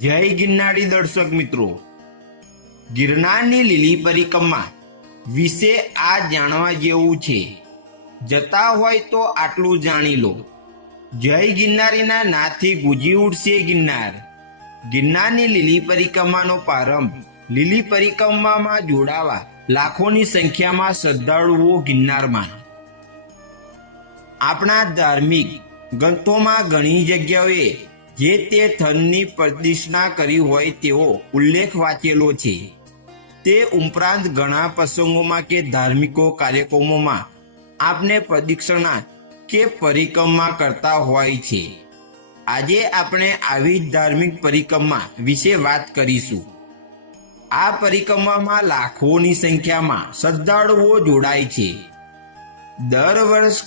જય ગિરનારી દર્શક મિત્રો, ગિરનારની લીલી પરિક્રમા વિશે આ જાણવા જેવું છે. જતા હોય તો આટલું જાણી લો. જય ગિરનારીના નાદથી ગુંજી ઉઠશે ગિરનાર. ગિરનારની લીલી પરિક્રમાનો પ્રારંભ. લીલી પરિક્રમામાં જોડાવા લાખોની સંખ્યામાં શ્રદ્ધાળુઓ ગિરનારમાં. આપણા ધાર્મિક ગ્રંથોમાં ઘણી જગ્યાએ જે તે સ્થળની પ્રદક્ષિણા કરી હોય તેવો ઉલ્લેખ વાંચેલો છે. તે ઉપરાંત ઘણા પ્રસંગોમાં કે ધાર્મિક કાર્યક્રમોમાં આપણે પ્રદક્ષિણા કે પરિક્રમા કરતા હોય છે. આજે આપણે આવી જ ધાર્મિક પરિક્રમા વિશે વાત કરીશું. આ પરિક્રમામાં લાખોની સંખ્યામાં શ્રદ્ધાળુઓ જોડાય છે. દર વર્ષ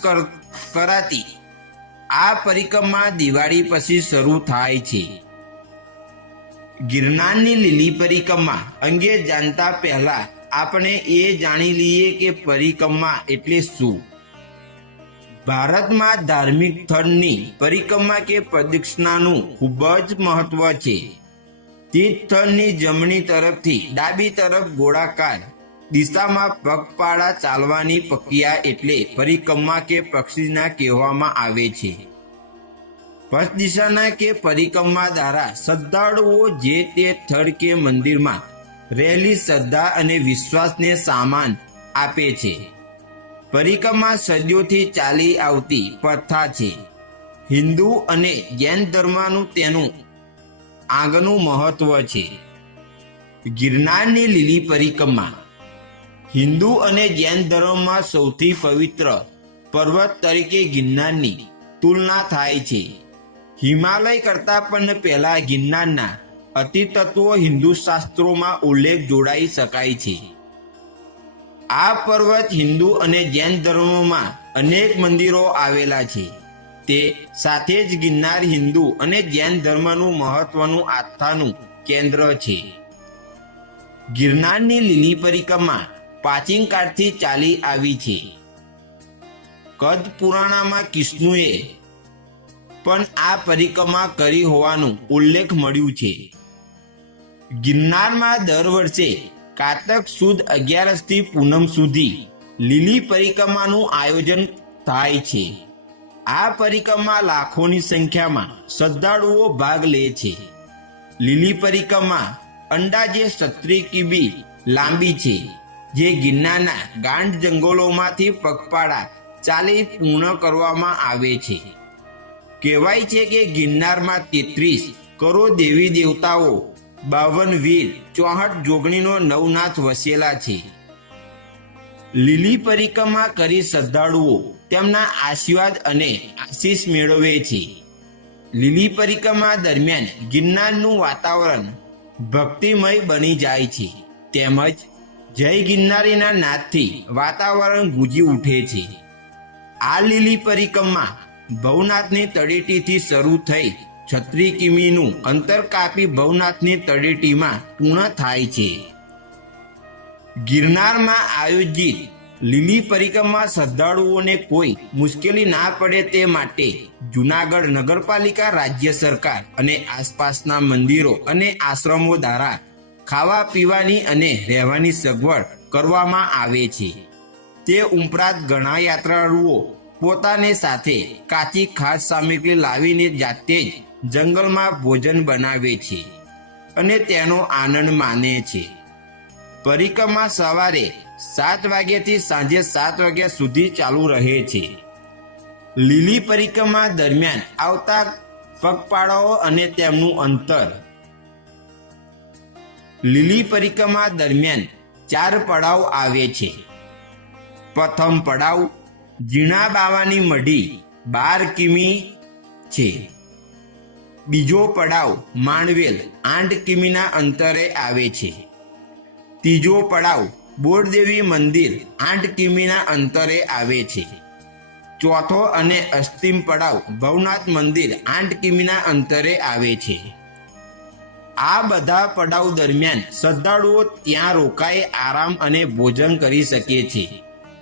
કરાતી આ પરિક્રમા દિવાળી પછી શરૂ થાય છે. ગિરનારની લીલી પરિક્રમા અંગે જાણતા પહેલા આપણે એ જાણી લઈએ કે પરિક્રમા એટલે શું. ભારતમાં ધાર્મિક સ્થળની પરિક્રમા કે પ્રદક્ષિણાનું ખૂબ જ મહત્વ છે. તીર્થસ્થળની જમણી તરફથી ડાબી તરફ ગોળાકાર દિશામાં પગપાળા ચાલવાની પ્રક્રિયા એટલે પરિક્રમા કે પ્રદક્ષિણા કહેવામાં આવે છે. પ્રદક્ષિણા કે પરિક્રમા દ્વારા શ્રદ્ધાળુઓ જે તે સ્થળ કે મંદિરમાં રહેલી શ્રદ્ધા અને વિશ્વાસને સામાન આપે છે. પરિક્રમા સદીઓથી ચાલી આવતી પ્રથા છે. હિન્દુ અને જૈન ધર્મનું તેનું આગનું મહત્વ છે. ગિરનારની લીલી પરિક્રમા હિન્દુ અને જૈન ધર્મમાં સૌથી પવિત્ર પર્વત તરીકે ગિરનારની તુલના થાય છે. હિમાલય કરતાં પણ પહેલા ગિરનારના અતિતત્વો હિન્દુ શાસ્ત્રોમાં ઉલ્લેખ જોડાઈ શકાય છે. આ પર્વત હિન્દુ અને જૈન ધર્મોમાં અનેક મંદિરો આવેલા છે. તે સાથે જ ગિરનાર હિન્દુ અને જૈન ધર્મનું મહત્વનું આસ્થાનું કેન્દ્ર છે. ગિરનારની લીલી પરિક્રમા પ્રાચીન કાળથી ચાલી આવી છે. કદ પુરાણમાં કૃષ્ણએ પણ આ પરિક્રમા કરી હોવાનું ઉલ્લેખ મળ્યું છે. ગિરનારમાં દર વર્ષે કારતક સુદ 11થી પૂનમ સુધી લીલી પરિક્રમાનું આયોજન થાય છે. આ પરિક્રમા લાખોની સંખ્યામાં શ્રદ્ધાળુઓ ભાગ લે છે. લીલી પરિક્રમા અંદાજે 17 કિમી લાંબી છે, જે ગિરનારના ગાઢ જંગલોમાંથી પગપાળા ચાલી પૂર્ણ કરવામાં આવે છે. કહેવાય છે કે ગિરનારમાં 33 કરોડ દેવી દેવતાઓ, 52 વીર, 64 જોગણીનો નવનાથ વસેલા છે. લીલી પરિક્રમા કરી શ્રદ્ધાળુઓ તેમના આશીર્વાદ અને આશીષ મેળવે છે. લીલી પરિક્રમા દરમિયાન ગિરનારનું વાતાવરણ ભક્તિમય બની જાય છે. તેમજ જય ગિરનારીના નાદથી વાતાવરણ ગુંજી ઉઠે છે. આ લીલી પરિક્રમા ભવનાથની તળેટીથી શરૂ થઈ 36 કિમીનું અંતર કાપી ભવનાથની તળેટીમાં પૂર્ણ થાય છે. ગિરનારમાં આયોજિત લીલી પરિક્રમા શ્રદ્ધાળુઓને કોઈ મુશ્કેલી ના પડે તે માટે જૂનાગઢ નગરપાલિકા, રાજ્ય સરકાર અને આસપાસના મંદિરો અને આશ્રમો દ્વારા ખાવા પીવાની અને રહેવાની સગવડ કરવામાં આવે છે. તે ઉપરાંત ઘણા યાત્રાળુઓ પોતાને સાથે કાચી ખાસ સામગ્રી લાવીને જાતે જ જંગલમાં ભોજન બનાવે છે અને તેનો આનંદ માણે છે. પરિક્રમા સવારે 7 વાગ્યાથી સાંજે 7 વાગ્યા સુધી ચાલુ રહે છે. લીલી પરિક્રમા દરમિયાન આવતા પગપાળાઓ અને તેમનું અંતર. લીલી પરિક્રમા દરમિયાન 4 પડાવ આવે છે. પ્રથમ પડાવ ઝીણા બાવાની મઢી 12 કિમી છે. બીજો પડાવ માંડવેલ 8 કિમીના અંતરે આવે છે. ત્રીજો પડાવ બોરદેવી મંદિર 8 કિમીના અંતરે આવે છે. ચોથો અને અંતિમ પડાવ ભવનાથ મંદિર 8 કિમીના અંતરે આવે છે. આ બધા પડાવ દરમિયાન શ્રદ્ધાળુઓ ત્યાં રોકાઈ આરામ અને ભોજન કરી શકે છે.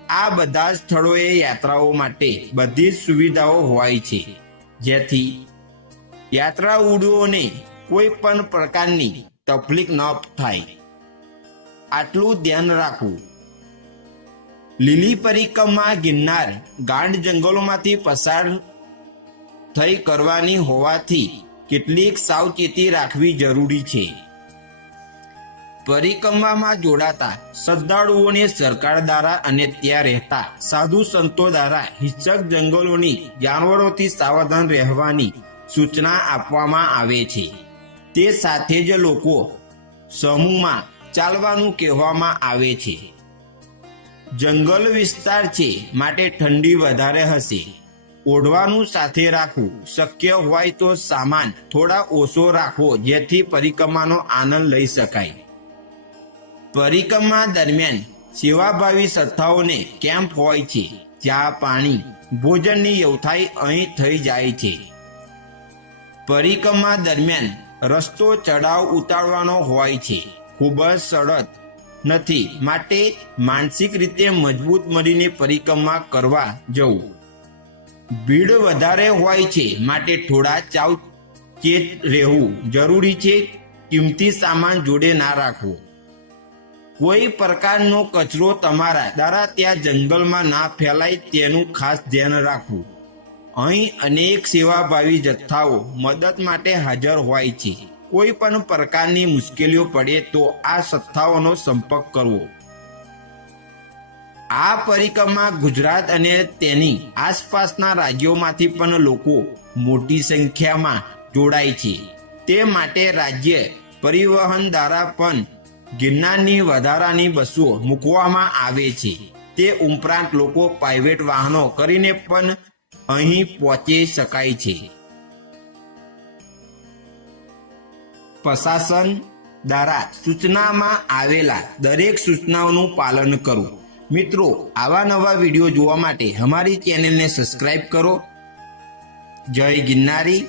આ બધા સ્થળોએ યાત્રાઓ માટે બધી જ સુવિધાઓ હોય છે, જેથી યાત્રાળુઓને કોઈ પણ પ્રકારની તકલીફ ન થાય, આટલું ધ્યાન રાખવું. લીલી પરિક્રમા ગિરનાર ગાઢ જંગલોમાંથી પસાર થઈ કરવાની હોવાથી કેટલીક સાવચેતી રાખવી જરૂરી છે. પરિક્રમામાં જોડાતા શ્રદ્ધાળુઓને સરકાર દ્વારા અને ત્યાં રહેતા સાધુ સંતો દ્વારા હિંસક જંગલોની જાનવરોથી સાવધાન રહેવાની સૂચના આપવામાં આવે છે. તે સાથે જ લોકો સમૂહમાં ચાલવાનું કહેવામાં આવે છે. જંગલ વિસ્તાર છે માટે ઠંડી વધારે હશે. ઓઢવાનું સાથે રાખવું. શક્ય હોય તો સામાન થોડા ઓછો રાખવો જેથી પરિક્રમાનો આનંદ લઈ શકાય. પરિક્રમા દરમિયાન સેવાભાવી સંસ્થાઓને કેમ્પ હોય છે. ચા પાણી ભોજનની વ્યવસ્થા અહીં થઈ જાય છે. પરિક્રમા દરમિયાન રસ્તો ચડાવ ઉતારવાનો હોય છે. ખૂબ જ સરળ નથી માટે માનસિક રીતે મજબૂત મળીને પરિક્રમા કરવા જવું. ભીડ વધારે હોય છે માટે થોડા સાવચેત રહેવું જરૂરી છે. કિંમતી સામાન જોડે ના રાખવો. કોઈ પ્રકારનો કચરો તમારા દ્વારા ત્યાં જંગલમાં ના ફેલાય તેનું ખાસ ધ્યાન રાખવું. અહીં અનેક સેવાભાવી જથ્થાઓ મદદ માટે હાજર હોય છે. કોઈ પણ પ્રકારની મુશ્કેલીઓ પડે તો આ સંસ્થાઓનો સંપર્ક કરવો. આ પરિક્રમા ગુજરાત અને તેની આસપાસના રાજ્યોમાંથી પણ લોકો મોટી સંખ્યામાં જોડાય છે. તે માટે રાજ્ય પરિવહન દ્વારા પણ ગિરનારની વધારાની બસો મૂકવામાં આવે છે. તે ઉપરાંત લોકો પ્રાઇવેટ વાહનો કરીને પણ અહીં પહોંચી શકાય છે. પ્રશાસન દ્વારા સૂચનામાં આવેલા દરેક સૂચનાઓનું પાલન કરવું. મિત્રો, આવા નવા વિડીયો જોવા માટે અમારી ચેનલને સબસ્ક્રાઇબ કરો. જય ગિરનારી.